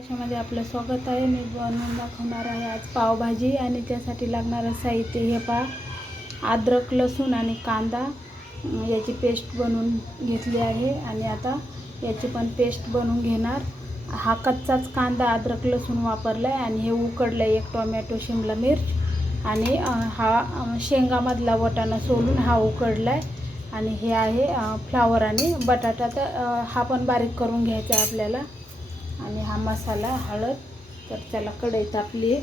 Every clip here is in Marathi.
त्याच्यामध्ये आपलं स्वागत आहे. मी बनवून दाखवणार आहे आज पावभाजी आणि त्यासाठी लागणारं साहित्य हे पहा. अद्रक, लसूण आणि कांदा याची पेस्ट बनवून घेतली आहे आणि आता याची पण पेस्ट बनवून घेणार. हा कच्चाच कांदा, अद्रक, लसूण वापरला आहे आणि हे उकडलं आहे. 1 टोमॅटो, शिमला मिर्च आणि हा शेंगामधला वाटाणा सोलून हा उकडला आहे आणि हे आहे फ्लावर आणि बटाटा. तर हा पण बारीक करून घ्यायचा आहे आपल्याला. आणि हा मसाला, हळद. तर त्याला कढई तापली आहे.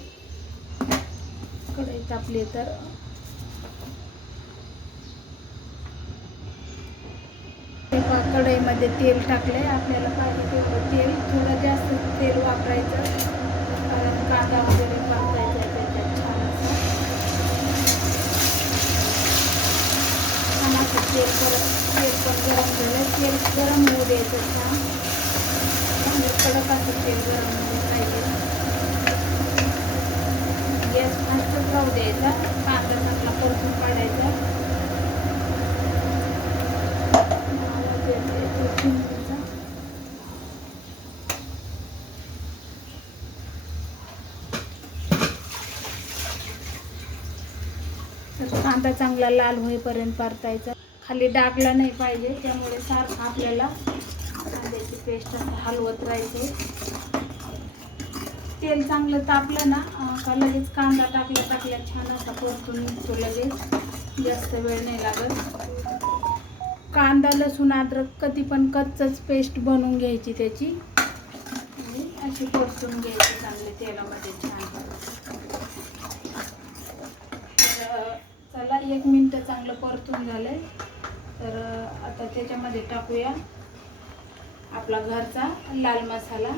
तर कढईमध्ये तेल टाकले. आपल्याला पाहिजे तेवढं तेल, थोडं जास्त तेल वापरायचं कारण कांदा वगैरे परतायचा आहे त्याच्यात छान असं तेल पण गरम झालं. तेल गरम होऊ द्यायचं छान, म्हणजे कडक असं तेल गरम होऊन पाहिजे. गॅस फास्टच राहू द्यायचा. कांदा चांगला परतून काढायचा. तर कांदा चांगला लाल होईपर्यंत परतायचा. खाली डागला नाही पाहिजे, त्यामुळे सारखं आपल्याला कांद्याची पेस्ट असं हलवत राहायचे. तेल चांगलं तापलं ना का लगेच कांदा टाकल्या छान असा परतून निघतो लगेच. जास्त वेळ नाही लागत. कांदा, लसूण, अद्रक कधी पण कच्चच पेस्ट बनवून घ्यायची त्याची आणि अशी परतून घ्यायची चांगली तेलामध्ये छान. चला 1 मिनिट चांगलं परतून झालंय. तर आता त्याच्यामध्ये टाकूया आपला घरचा लाल मसाला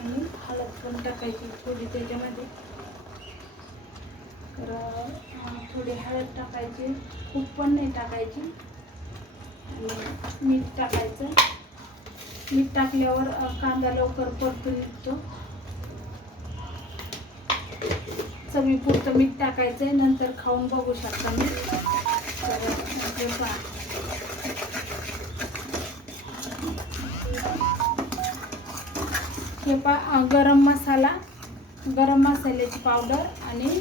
आणि हळद पण टाकायची थोडी त्याच्यामध्ये. तर थोडी हळद टाकायची, खूप पण नाही टाकायची. आणि मीठ टाकायचं. मीठ टाकल्यावर कांदा लवकर परतून निघतो. चवीपुरतं मीठ टाकायचं आहे, नंतर खाऊन बघू शकता मी. हे गरम मसाला, गरम मसाल्याची पावडर आणि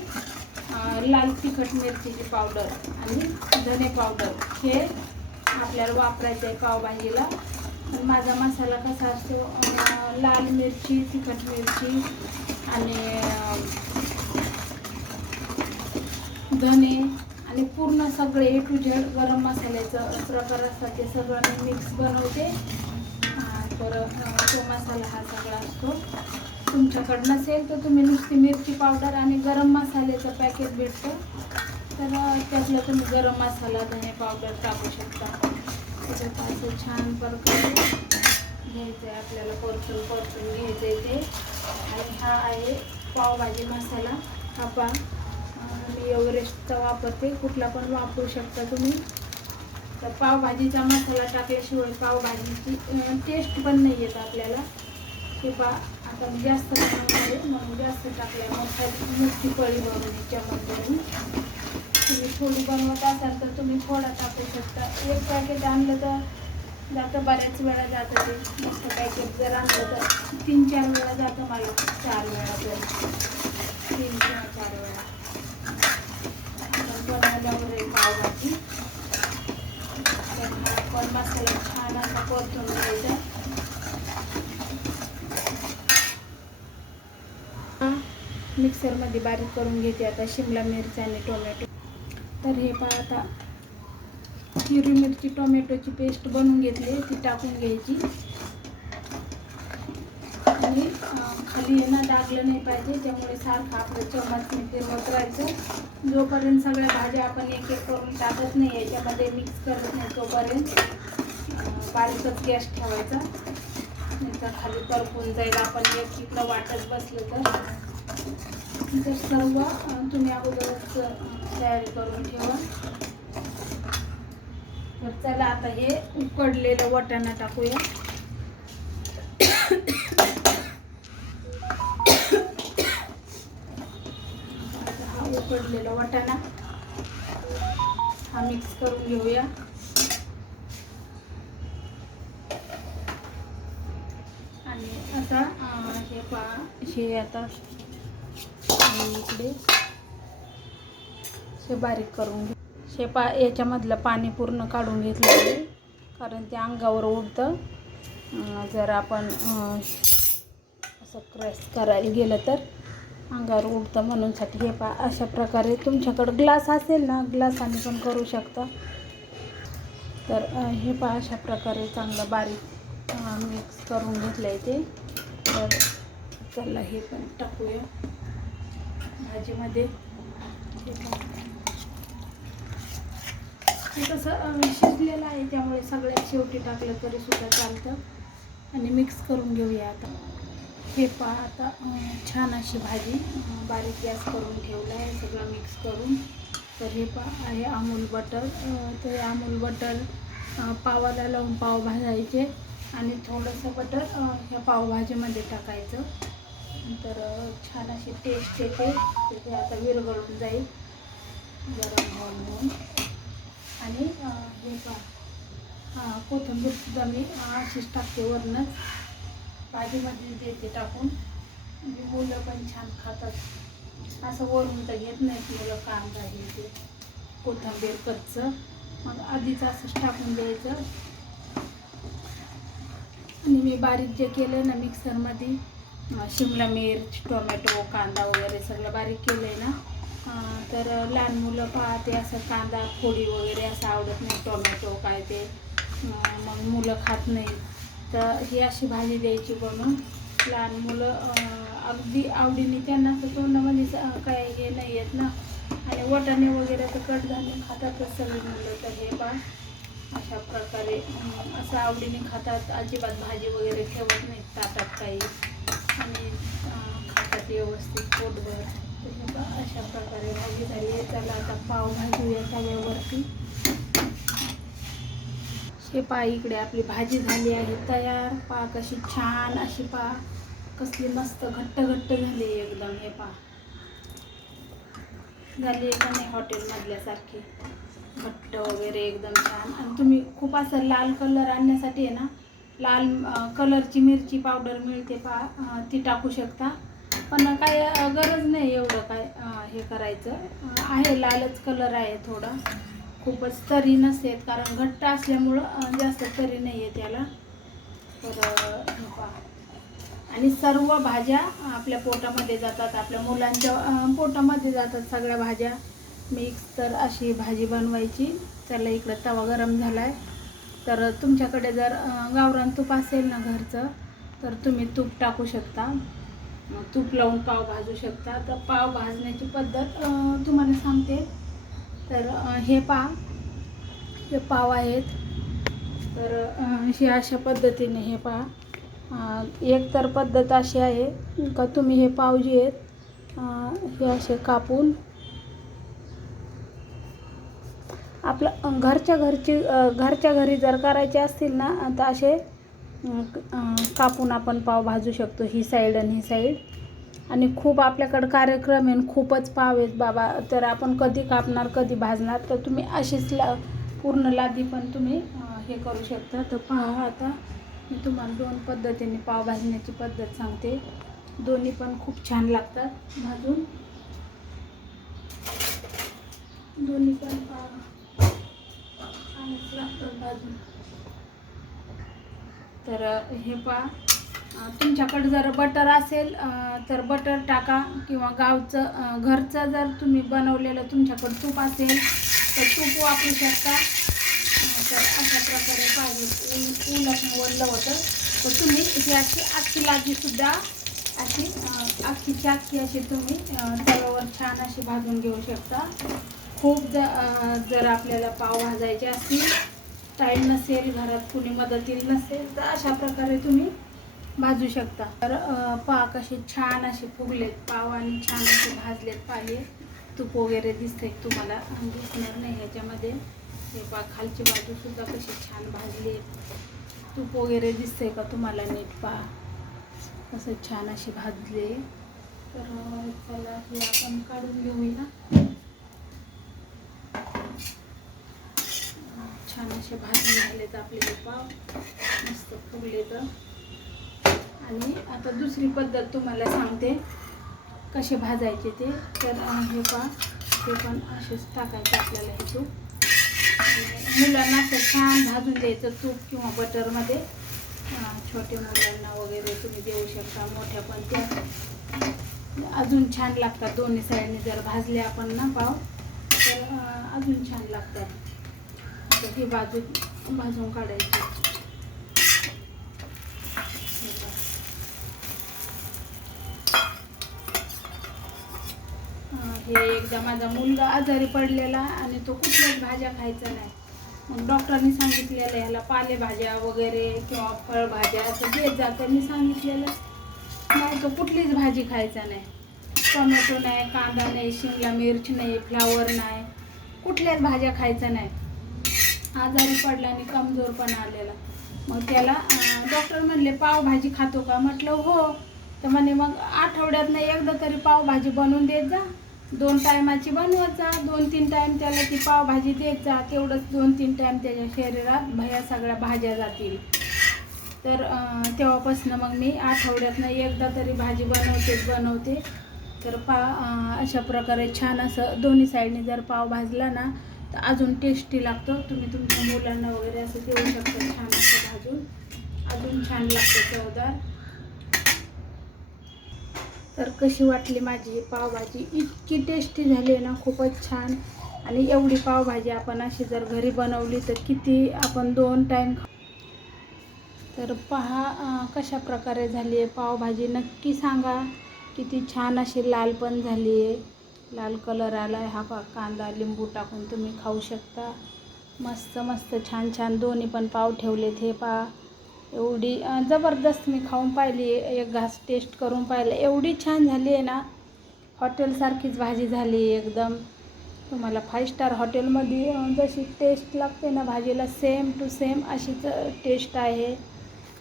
लाल तिखट मिरचीची पावडर आणि धने पावडर हे आपल्याला वापरायचं आहे पावभाजीला. माझा मसाला कसा असतो, लाल मिरची, तिखट मिरची आणि धने आणि पूर्ण सगळे A to Z गरम मसाल्याचं प्रकार असतात ते सगळं मी मिक्स बनवते. परत तो मसाला हा सगळा असतो. तुमच्याकडं नसेल तर तुम्ही नुसती मिरची पावडर आणि गरम मसाल्याचं पॅकेट भेटतं, तर त्यातलं तुम्ही गरम मसाला, धने पावडर टाकू शकता. त्याच्यात असं छान प्रकारे घ्यायचं आहे आपल्याला, परतून घ्यायचं आहे ते. आणि हा आहे पावभाजी मसाला. हा मी एव्हरेस्टचा वापरते, कुठला पण वापरू शकता तुम्ही. तर पावभाजीचा मसाला टाकल्याशिवाय पावभाजीची टेस्ट पण नाही येत आपल्याला. हे आता जास्त बनवणार आहे म्हणून जास्त टाकल्या. मोठी पळी भरून चमच भरून. तुम्ही थोडी बनवत असाल तर तुम्ही थोडा टाकू शकता. 1 पॅकेट आणलं तर जातं, बऱ्याच वेळा जातं ते. मोठं पॅकेट जर आणलं तर 3-4 वेळा जातं मला. 4 वेळा तरी, 3 किंवा 4 वेळा बनवल्यावर आहे पावभाजी. पण मसाला छान असा परतून घ्यायचा. मिक्सरमध्ये बारीक करून घेते आता शिमला मिरची आणि टोमॅटो. तर हे आता हिरवी मिरची, टोमॅटोची पेस्ट बनवून घेतली, ती टाकून घ्यायची. आणि खाली ना डागलं नाही पाहिजे, त्यामुळे सारखं आपलं चमचने फिरवत राहायचं. जोपर्यंत सगळ्या भाज्या आपण एक एक करून टाकत नाही, याच्यामध्ये मिक्स करत नाही, तोपर्यंत बारीकच गॅस ठेवायचा. नंतर खाली करपून जाईल. आपण एक इकडं वाटत बसलं तर सर्व तुम्ही अगोदरच तयारी करून ठेवा. तर चला आता हे उकडलेलं वाटाणा टाकूया. हा उकडलेला वाटाणा हा मिक्स करून घेऊया. आणि आता हे आता इकडे हे बारीक करून घे. याच्यामधलं पाणी पूर्ण काढून घेतलं आहे, कारण ते अंगावर उडतं. जर आपण असं क्रश करायला गेलं तर अंगावर उडतं, म्हणूनसाठी हे अशा प्रकारे तुमच्याकडं ग्लास असेल ना, ग्लासाने पण करू शकता. तर हे अशा प्रकारे चांगलं बारीक मिक्स करून घेतलं आहे ते. तर चला हे पण टाकूया भाजीमध्ये. हे कसं शिजलेलं आहे, त्यामुळे सगळ्यात शेवटी टाकलं तरी सुद्धा चालतं. आणि मिक्स करून घेऊया आता. हे आता छान अशी भाजी बारीक गॅस करून ठेवला आहे सगळं मिक्स करून. तर हे आहे अमूल बटर. तर हे अमूल बटर पावाला लावून पाव भाजायचे आणि थोडंसं बटर ह्या पावभाजीमध्ये टाकायचं. तर छान अशी टेस्ट येते. ते आता विरघळून जाईल गरम होऊन. आणि हे कोथिंबीर सुद्धा मी अशीच टाकते वरूनच, भाजीमध्ये देते टाकून. म्हणजे मुलं पण छान खातात. असं वरून तर घेत नाहीत मुलं कांदा हे ते, कोथिंबीर कच्चं, मग आधीच असंच टाकून द्यायचं. आणि मी बारीक जे केलं ना मिक्सरमध्ये, शिमला मिर्च, टोमॅटो, कांदा वगैरे सगळं बारीक केलं आहे ना. तर लहान मुलं पाहते असं कांदा फोडी वगैरे असं आवडत नाही, टोमॅटो काय ते, मग मुलं खात नाही. तर ही अशी भाजी द्यायची बनवून. लहान मुलं अगदी आवडीने, त्यांना तर तोंडामध्ये काय हे नाही येत ना. आणि वाटाणे वगैरे तर कडधान्य खातातच सगळी मुलं. तर हे अशा प्रकारे असं आवडीने खातात. अजिबात भाजी वगैरे ठेवत नाहीत ताटात काही, आणि खातात व्यवस्थित पोटभर. तर हे अशा प्रकारे भाजी झाली आहे. त्याला आता पाव भाजूया तव्यावरती. हे इकडे आपली भाजी झाली आहे तयार. कशी छान अशी कसली मस्त घट्ट घट्ट झाली एकदम. हे झाली आहे का नाही हॉटेलमधल्यासारखी घट्ट वगैरे एकदम छान. आणि तुम्ही खूप असं लाल कलर आणण्यासाठी आहे ना, लाल कलरची मिरची पावडर मिळते ती टाकू शकता. पण काय गरज नाही एवढं काय हे करायचं. आहे लालच कलर आहे थोडा, खूपच तरी नसेल, कारण घट्ट असल्यामुळं जास्त तरी नाही आहे त्याला. तर आणि सर्व भाज्या आपल्या पोटामध्ये जातात, आपल्या मुलांच्या पोटामध्ये जातात सगळ्या भाज्या मिक्स. तर अशी भाजी बनवायची. त्याला इकडं तवा गरम झाला आहे. तर तुमच्याकडे जर गावरान तूप असेल ना घरचं, तर तुम्ही तूप टाकू शकता. तूप लावून पाव भाजू शकता. तर पाव भाजण्याची पद्धत तुम्हाला सांगते. तर हे पाव आहेत. तर हे अशा पद्धतीने हे एक तर पद्धत अशी आहे का, तुम्ही हे पाव जे आहेत हे असे कापून आपलं घरच्या घरी जर करायचे असतील ना, तर असे कापून आपण पाव भाजू शकतो, ही साईड आणि ही साईड. आणि खूप आपल्याकडं कार्यक्रम आहे, खूपच पाव आहेत बाबा, तर आपण कधी कापणार कधी भाजणार. तर तुम्ही अशीच पूर्ण लादी पण तुम्ही हे करू शकता. तर पहा, आता मी तुम्हाला 2 पद्धतीने पाव भाजण्याची पद्धत सांगते. दोन्ही पण खूप छान लागतात भाजून. दोन्ही पण छानच लागतात भाजून. तर हे तुमच्याकडे जर बटर असेल तर बटर टाका, किंवा गावचं घरचं जर तुम्ही बनवलेलं तुमच्याकडे तूप असेल तर तूप वापरू शकता. तर अशा प्रकारे पाहिजे ऊन वरलं होतं. तर तुम्ही ही अशी अख्खी लादीसुद्धा अशी अख्खीच्या अख्खी अशी तुम्ही तव्यावर छान अशी भाजून घेऊ शकता. खूप जर आपल्याला पाव भाजायचे असतील, टाईम नसेल, घरात कुणी मदतीला नसेल, तर अशा प्रकारे तुम्ही भाजू शकता. तर कसे छान असे फुगलेत पाव आणि छान असे भाजलेत पाले. तूप वगैरे दिसतंय तुम्हाला, दिसणार नाही ह्याच्यामध्ये. हे खालची बाजूसुद्धा कशी छान भाजली, तूप वगैरे दिसतंय का तुम्हाला नीट कसं छान अशी भाजले. तर चला हे आपण काढून घेऊया. असे भाजून झालेत आपले हे पाव, मस्त फुगलेत. आणि आता दुसरी पद्धत तुम्हाला सांगते कसे भाजायचे ते. तर हे पहा, ते पण असेच टाकायचे आपल्याला हे तूप. मुलांना असं छान भाजून द्यायचं तूप किंवा बटरमध्ये. छोट्या मुलांना वगैरे तुम्ही देऊ शकता, मोठ्या पण त्या अजून छान लागतात. दोन्ही साईडने जर भाजले आपण ना पाव तर अजून छान लागतात. आता ही भाजून काढायची. हे एकदा माझा मुलगा आजारी पडलेला आणि तो कुठल्याच भाज्या खायचा नाही. मग डॉक्टरनी सांगितलेलं ह्याला पालेभाज्या वगैरे किंवा फळभाज्या असं देत जा. त्यांनी सांगितलेलं नाही, तो कुठलीच भाजी खायचा नाही. टोमॅटो नाही, कांदा नाही, शिमला मिर्च नाही, फ्लावर नाही, कुठल्याच भाज्या खायचा नाही. आजारी पडला आणि कमजोर पण आलेला. मग त्याला डॉक्टर म्हणले पावभाजी खातो का? म्हटलं हो. तर म्हणे मग आठवड्यातनं एकदा तरी पावभाजी बनवून देत जा. 2 टायमाची बनवत जा. 2-3 टाईम त्याला ती पावभाजी देत जा. तेवढंच 2-3 टाईम त्याच्या शरीरात भया सगळ्या भाज्या जातील. तर तेव्हापासून मग मी आठवड्यातनं एकदा तरी भाजी बनवते. तर अशा प्रकारे छान असं दोन्ही साईडने जर पाव भाजला ना तर अजून टेस्टी लागतो. तुम्ही तुमच्या मुलांना वगैरे असं देऊ शकता. छान असं भाजून अजून छान लागतं, चवदार. तर कशी वाटली माझी पावभाजी? इतकी टेस्टी झाली आहे ना, खूपच छान. आणि एवढी पावभाजी आपण अशी जर घरी बनवली तर किती आपण 2 टाईम. तर पहा कशा प्रकारे झाली आहे पावभाजी. नक्की सांगा. किती छान अशी लाल पण झाली आहे, लाल कलर आला आहे. हा कांदा लिंबू टाकून तुम्ही खाऊ शकता. मस्त मस्त छान छान दोन्ही पण पाव ठेवलेत. हे पहा, एवढी जबरदस्त. मी खाऊन पाहिली, एक घास टेस्ट करून पाहिलं. एवढी छान झाली आहे ना, हॉटेलसारखीच भाजी झाली आहे एकदम. तुम्हाला 5 स्टार हॉटेलमध्ये जशी टेस्ट लागते ना भाजीला, सेम टू सेम अशीच टेस्ट आहे.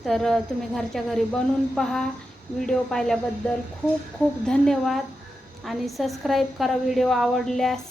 तर तुम्ही घरच्या घरी बनवून पहा. व्हिडिओ पाहिल्याबद्दल खूप खूप धन्यवाद. आणि सबस्क्राईब करा व्हिडिओ आवडल्यास.